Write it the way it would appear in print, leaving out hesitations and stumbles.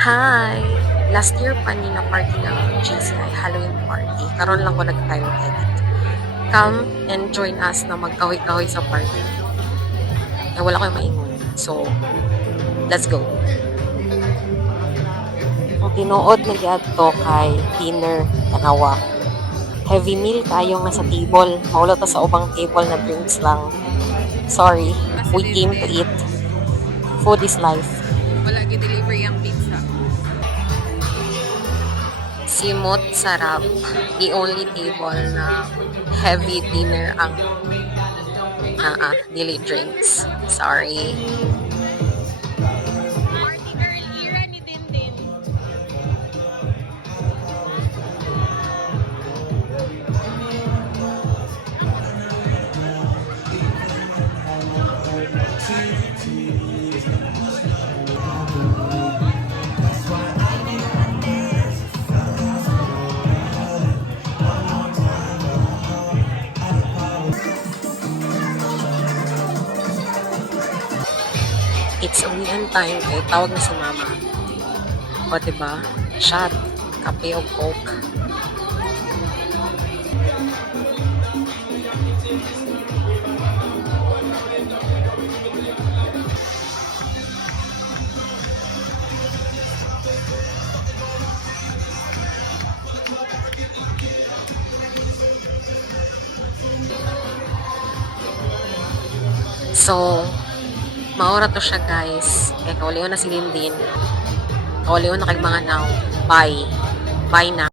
Hi! Last year pa ni na party ng GCI Halloween party. Karon lang ko nag-time edit. Come and join us na magkahoy-kahoy sa party. Eh, wala ko yung maingon. So, let's go. Ang tinuod na gyadto kay dinner tanawa. Heavy meal tayo nga sa table. Maulo ta sa ubang table na drinks lang. Sorry, we came to eat. Food is life. Wala gi-deliver yung pizza. Simot sarap. The only table na heavy dinner ang dili drinks. Sorry. Party girl era ni Dindin. It's uwian time kay tawag na si mama. O diba? Shot. Kape o coke. So, maura to siya guys. Kaya kauliwan na si Dindin. Kauliwan na kay mga now. Bye. Bye na.